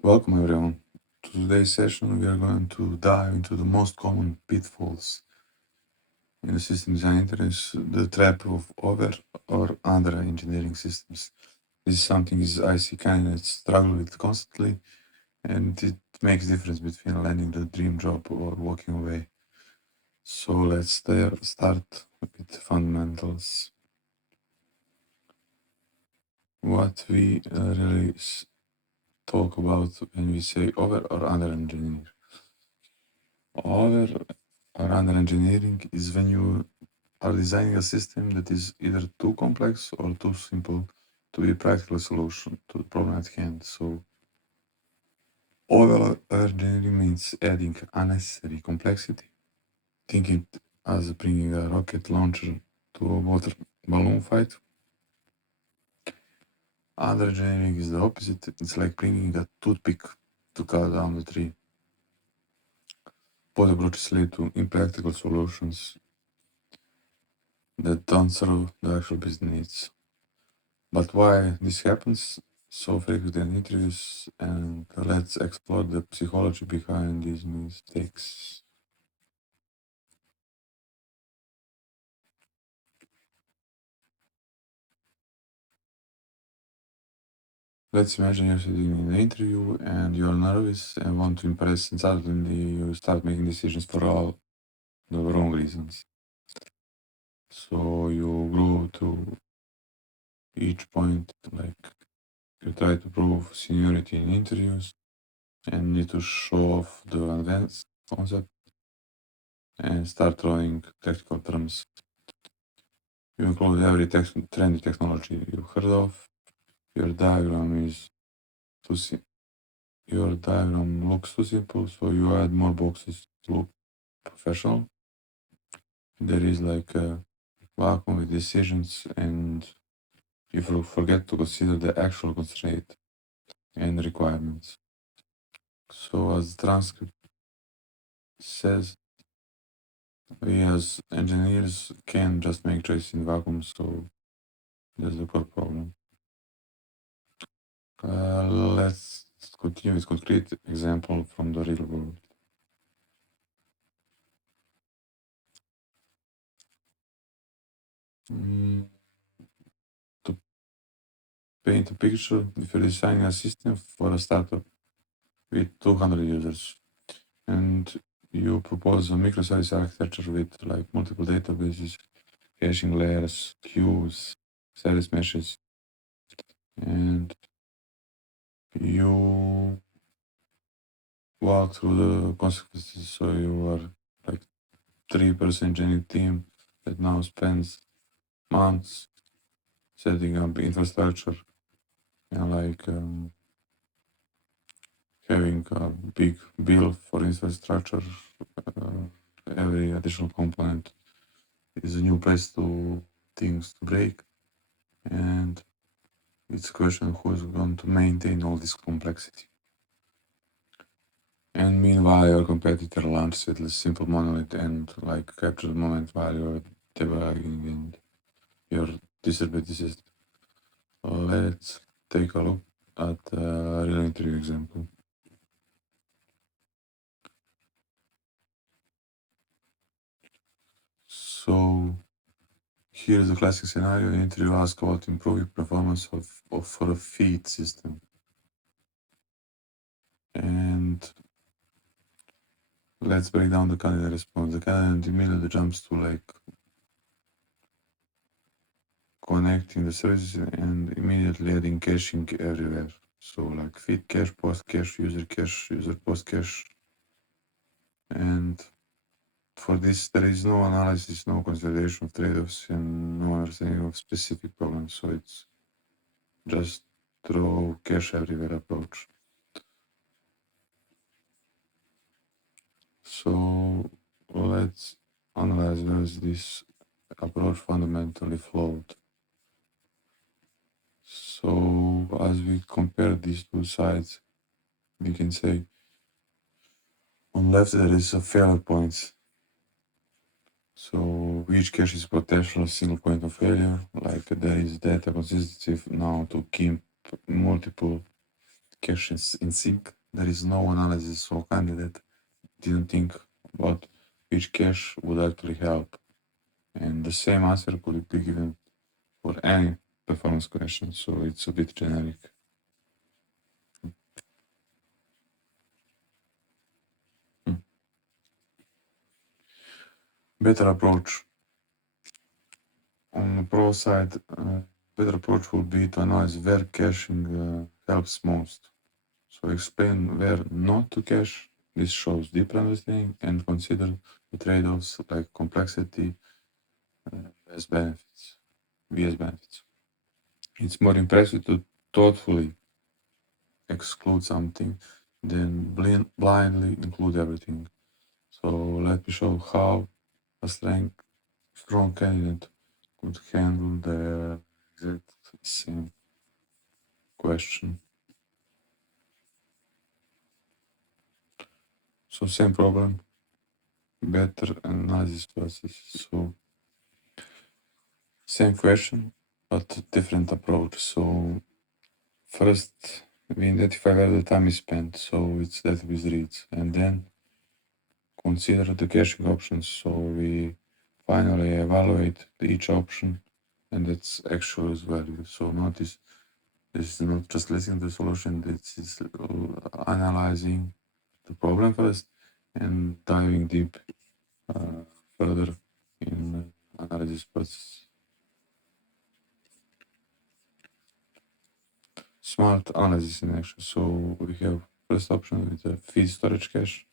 Welcome everyone. To today's session, we are going to dive into the most common pitfalls in the system design interest, the trap of over or under engineering systems. This is something I see candidates struggle with constantly, and it makes difference between landing the dream job or walking away. So let's start with fundamentals. What we really talk about when we say over or under engineering. Over or under engineering is when you are designing a system that is either too complex or too simple to be a practical solution to the problem at hand. So over engineering means adding unnecessary complexity, thinking it as bringing a rocket launcher to a water balloon fight. Under engineering is the opposite. It's like bringing a toothpick to cut down the tree. Both approaches lead to impractical solutions that don't serve the actual business needs. But why this happens so frequently in interviews, and let's explore the psychology behind these mistakes. Let's imagine you're sitting in the interview and you're nervous and want to impress, and suddenly you start making decisions for all the wrong reasons. So you go to each point, like you try to prove seniority in interviews and need to show off the advanced concept and start throwing technical terms. You include every trendy technology you heard of. Your diagram is your diagram looks too simple, so you add more boxes to look professional. There is like a vacuum with decisions, and you forget to consider the actual constraint and requirements. So, as the transcript says, we as engineers can't just make choices in vacuum, so there's the core problem. Let's continue with concrete example from the real world. To paint a picture, if you're designing a system for a startup with 200 users and you propose a microservice architecture with like multiple databases, caching layers, queues, service meshes, and you walk through the consequences. So you are like 3% engineering team that now spends months setting up infrastructure and like having a big bill for infrastructure. Every additional component is a new place to things to break, and it's a question who is going to maintain all this complexity. And meanwhile, your competitor launches with a simple monolith and like capture the moment while you're debugging and you're distributed. Let's take a look at a real interview example. So here's a classic scenario. The interview asks about improving performance for a feed system. And let's break down the candidate response. The candidate immediately jumps to like connecting the services and immediately adding caching everywhere. So like feed cache, post cache, user post cache. And for this, there is no analysis, no consideration of trade-offs, and no understanding of specific problems. So it's just throw cache everywhere approach. So let's analyze where is this approach fundamentally flawed. So as we compare these two sides, we can say on left there is a failure points. So which cache is potential single point of failure? Like there is data consistency now to keep multiple cache in sync. There is no analysis or candidate didn't think about which cache would actually help. And the same answer could be given for any performance question, so it's a bit generic. Better approach. On the pro side, better approach would be to analyze where caching helps most. So explain where not to cache. This shows deeper understanding and consider the trade-offs like complexity as benefits, as benefits. It's more impressive to thoughtfully exclude something than blindly include everything. So let me show how a strong candidate could handle the exact same question. So same problem, better analysis process. So same question, but different approach. So first we identify where the time is spent, so it's database reads, and then consider the caching options. So we finally evaluate each option and its actual value. So notice this is not just listening to the solution, this is analyzing the problem first and diving deep further in analysis process. Smart analysis in action. So we have first option with the feed storage cache.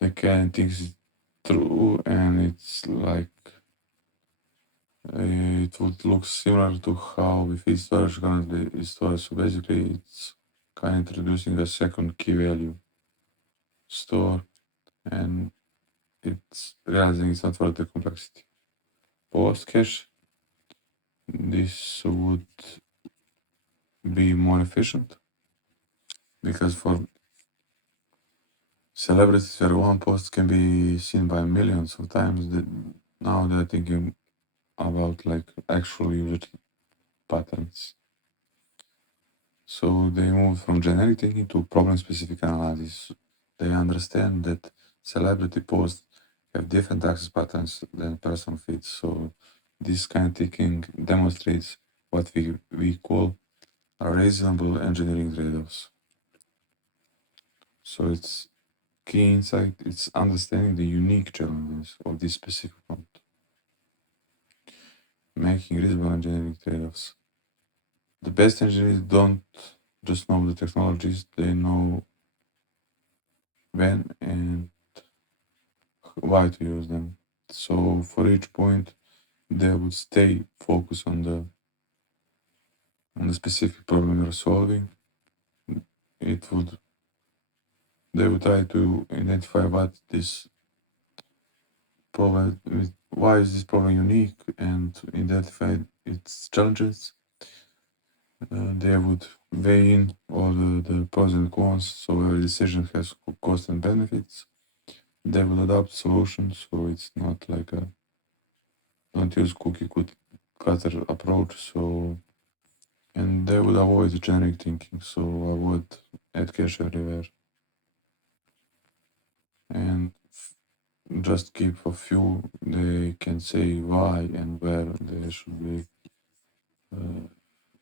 The can thinks it's true and it's like it would look similar to how we feed storage currently is stored. So basically it's kind of introducing a second key value store and it's realizing it's not worth the complexity. Post cache, this would be more efficient because for celebrities where one post can be seen by millions of times, now they're thinking about like actual user patterns. So they move from generic thinking to problem-specific analysis. They understand that celebrity posts have different access patterns than personal feeds. So this kind of thinking demonstrates what we call a reasonable engineering trade-offs. So it's key insight, it's understanding the unique challenges of this specific prompt, making reasonable engineering trade-offs. The best engineers don't just know the technologies, they know when and why to use them. So for each point, they would stay focused on the specific problem you're solving. It would they would try to identify what this problem, why is this problem unique, and identify its challenges. They would weigh in all the pros and cons, so every decision has costs and benefits. They will adopt solutions, so it's not like a don't use cookie cutter approach. So and they would avoid generic thinking, so avoid add cache everywhere, and just keep a few they can say why and where they should be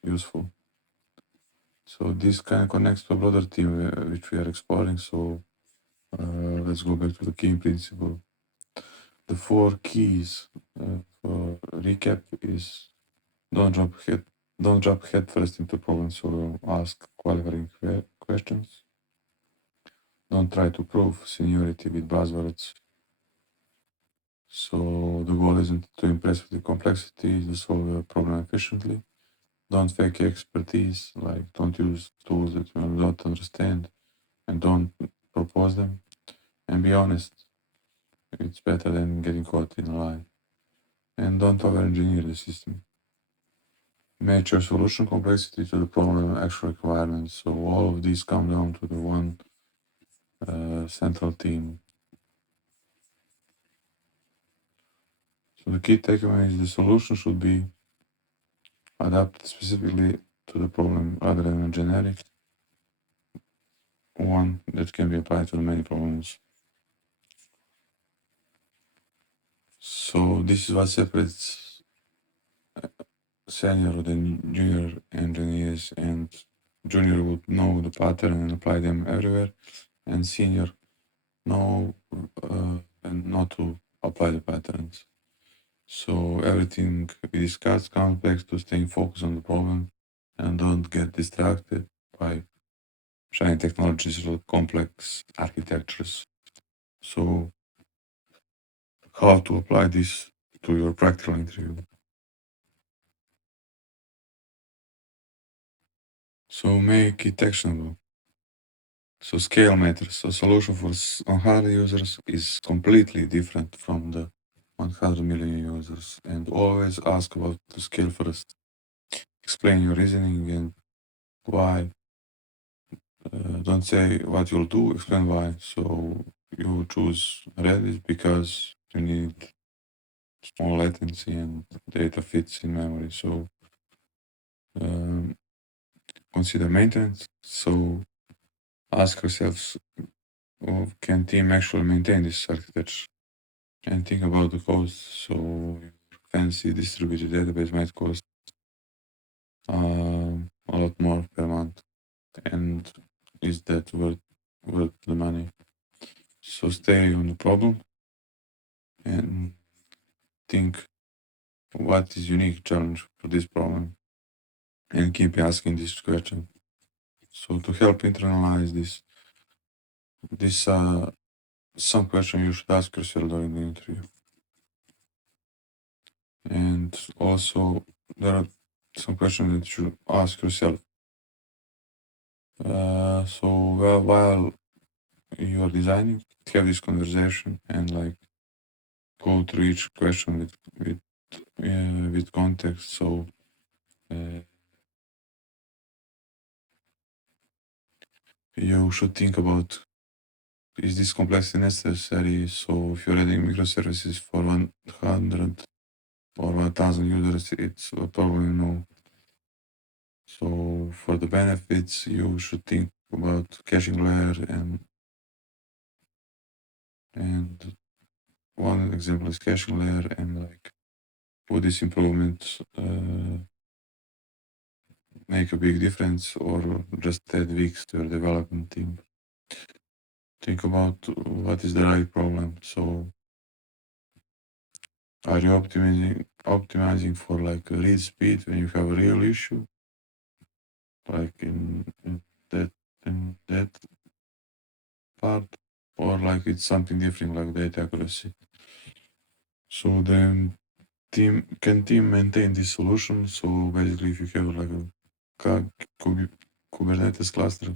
useful. So this kind of connects to a broader theme which we are exploring. So let's go back to the key principle. The four keys for recap is don't jump head first into problems. So ask qualifying questions. Don't try to prove seniority with buzzwords. So the goal isn't to impress with the complexity, to solve a problem efficiently. Don't fake expertise, like don't use tools that you don't understand and don't propose them. And be honest, it's better than getting caught in a lie. And don't over-engineer the system. Match your solution complexity to the problem and actual requirements. So all of these come down to the one central theme. So the key takeaway is the solution should be adapted specifically to the problem rather than a generic one that can be applied to many problems. So this is what separates senior than junior engineers, and junior would know the pattern and apply them everywhere, and senior know and not to apply the patterns. So everything we discuss comes back to staying focused on the problem and don't get distracted by shiny technologies or complex architectures. So how to apply this to your practical interview? So make it actionable. So scale matters. A solution for 100 users is completely different from the 100 million users, and always ask about the scale first. Explain your reasoning and why. Don't say what you'll do, explain why. So you choose Redis because you need small latency and data fits in memory. So um, consider maintenance. So ask yourselves, can team actually maintain this architecture? And think about the cost. So your fancy distributed database might cost a lot more per month. And is that worth the money? So stay on the problem and think what is unique challenge for this problem and keep asking this question. So to help internalize this some question you should ask yourself during the interview. And also there are some questions that you should ask yourself. So while you are designing, have this conversation and like go through each question with context. So uh, you should think about, is this complexity necessary? So if you're adding microservices for 100 or 1000 users, it's probably no. So for the benefits, you should think about caching layer and one example is caching layer, and like would this improvement make a big difference or just add weeks to your development team? Think about what is the right problem. So are you optimizing for like read speed when you have a real issue? Like that in that part, or like it's something different like data accuracy. So then team maintain this solution? So basically if you have like a Kubernetes cluster,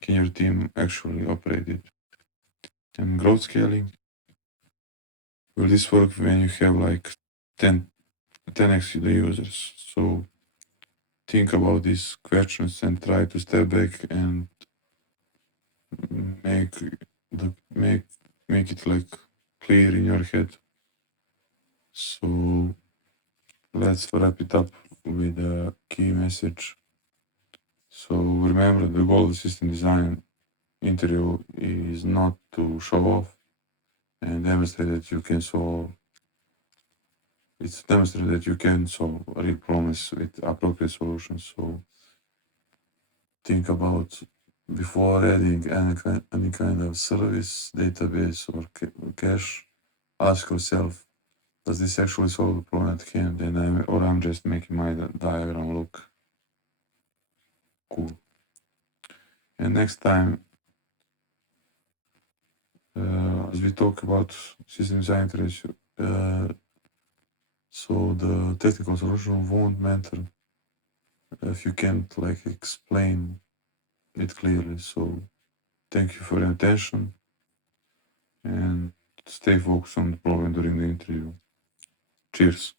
can your team actually operate it? And growth scaling, will this work when you have like 10x the users? So think about these questions and try to step back and make the make it like clear in your head. So let's wrap it up with a key message. So remember, the goal of system design interview is not to show off and demonstrate that you can solve. It's demonstrate that you can solve a real problems with appropriate solutions. So think about, before adding any kind of service, database, or cache, ask yourself, does this actually solve the problem at hand? And I'm just making my diagram look cool. And next time, as we talk about system design interest, so the technical solution won't matter if you can't like explain it clearly. So thank you for your attention and stay focused on the problem during the interview. Cheers.